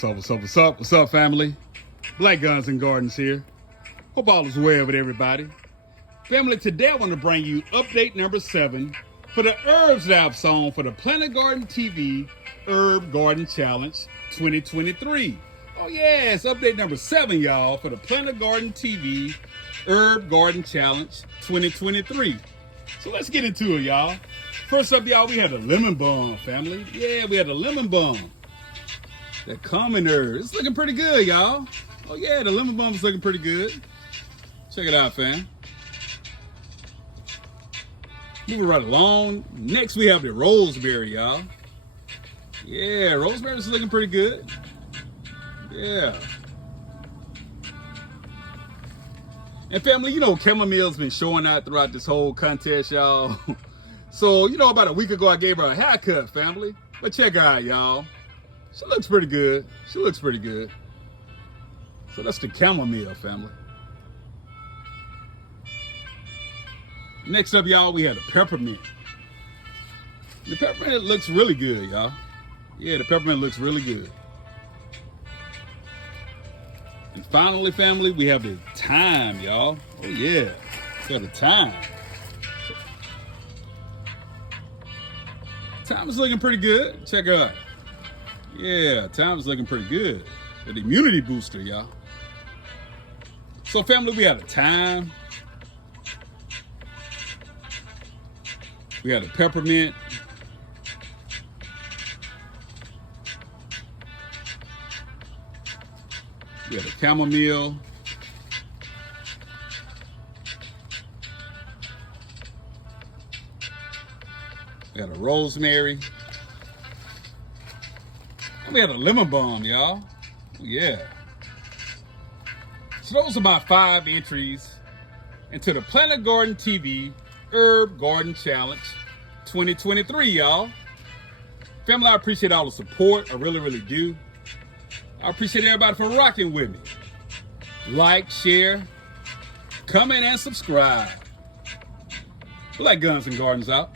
What's up, family? Black Guns and Gardens here. Hope all is well with everybody. Family, today I want to bring you update number 7 for the herbs that I've sown for the Planet Garden TV Herb Garden Challenge 2023. Oh yeah, it's update number 7, y'all, for the Planet Garden TV Herb Garden Challenge 2023. So let's get into it, y'all. First up, y'all, we had a lemon balm, family. Yeah, we had a lemon balm. That common herb. It's looking pretty good, y'all. Oh yeah, the lemon balm is looking pretty good. Check it out, fam. Moving right along. Next, we have the rosemary, y'all. Yeah, rosemary is looking pretty good. Yeah. And family, you know, chamomile's been showing out throughout this whole contest, y'all. So, you know, about a week ago, I gave her a haircut, family. But check her out, y'all. She looks pretty good. She looks pretty good. So that's the chamomile, family. Next up, y'all, we have the peppermint. The peppermint looks really good, y'all. Yeah, the peppermint looks really good. And finally, family, we have the thyme, y'all. Oh yeah, we got the thyme. Thyme is looking pretty good. Check her out. Yeah, thyme is looking pretty good. The immunity booster, y'all. So, family, we have the thyme. We have the peppermint. We have the chamomile. We have the rosemary. And we have a lemon balm, y'all. Yeah. So those are my 5 entries into the Planet Garden TV Herb Garden Challenge 2023, y'all. Family, I appreciate all the support. I really, really do. I appreciate everybody for rocking with me. Like, share, comment, and subscribe. Black Guns and Gardens out.